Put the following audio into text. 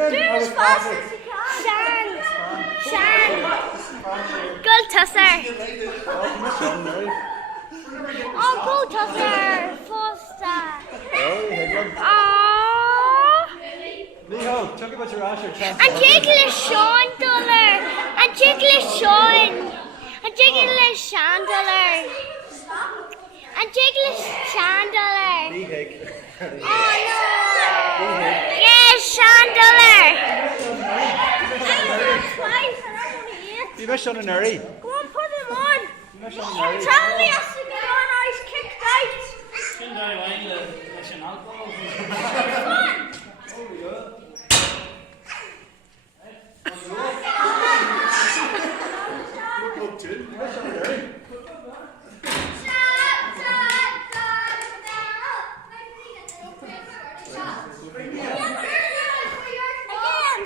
as fast as you can. Shan. Go Tusser. Oh, go Tusser. Foster. Oh. Miho, talk about your Asher chance. And Jiggle Sean Dollar. And Jiggle Sean. And Jiggle Chandler. And Jiggle Chandler. Oh no. Yes, Chandler. You must on an Uri. Go on, put him on. You must on an Tell Uri. me I have to get on or he's kicked out. Shouldn't I want to national?